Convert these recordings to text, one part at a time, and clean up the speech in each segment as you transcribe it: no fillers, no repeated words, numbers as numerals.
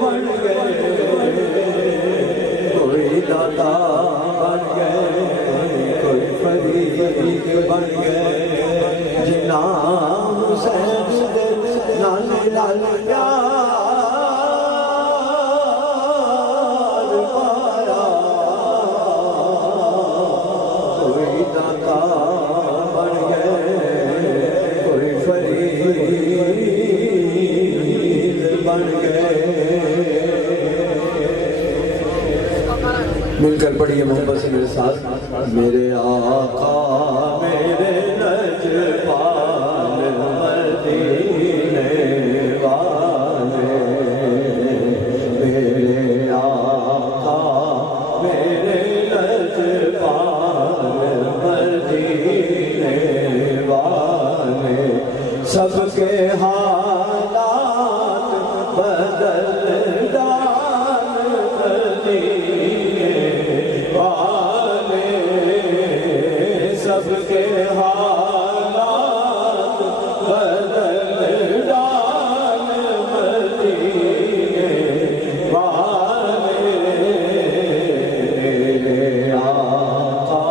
بن گئے، کوئی دادا بن گئے، کوئی فرید بن گئے، جنا حسین دے نال لال پیار پایا، کوئی دادا بن گئے، کوئی فرید بن گئے۔ مل کر پڑھیے محبت سے میرے ساتھ، میرے آقا میرے لجپال مدینے والے، میرے آقا میرے لجپال مدینے والے، سب کے حالات بدل ڈال مدینے والے، سب کے حالات بدل ڈال مدینے والے، میرے آقا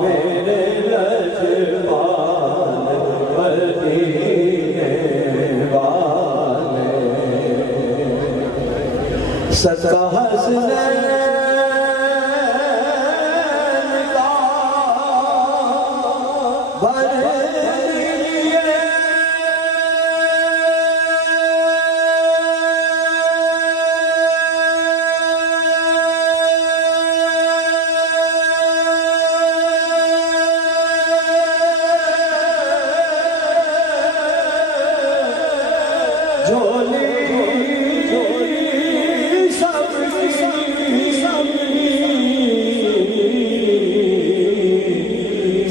میرے لجپال مدینے والے، صدقہ حسنین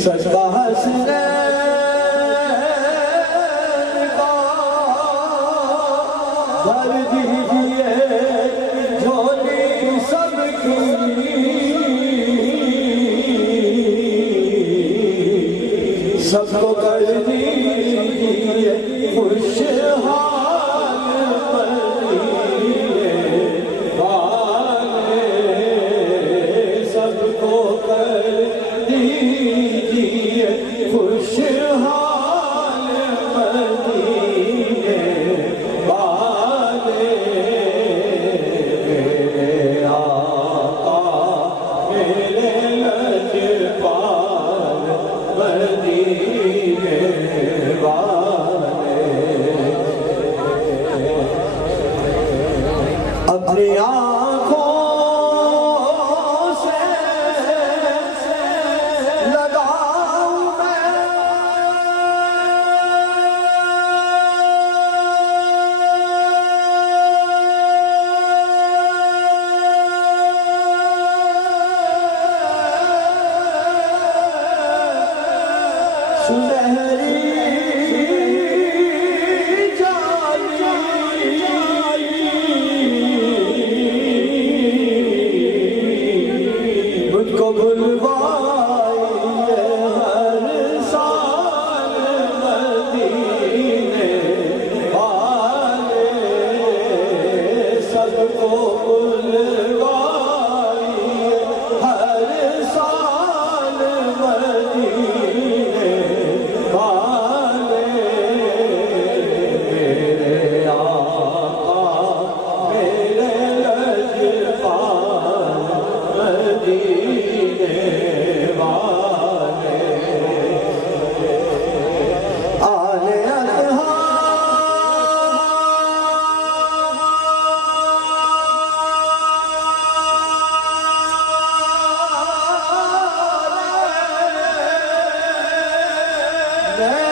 صدقہ حسنین کا بھر دیجئے جھولی سب کی، سب کو کر دیجئے خوشحال مدینے والے، سب کو کر دیجئے خوشحال مدینے والے، میرے آقا میرے لجپال مدینے والے، اپنی آنکھوں سنہری جالی مجھ کو بھلوائیے ہر سال مدینے والے، سب کو بھلوائیے ہر سال مدینے والے، میرے آقا میرے لجپال مدینے والے، آل اطہار میں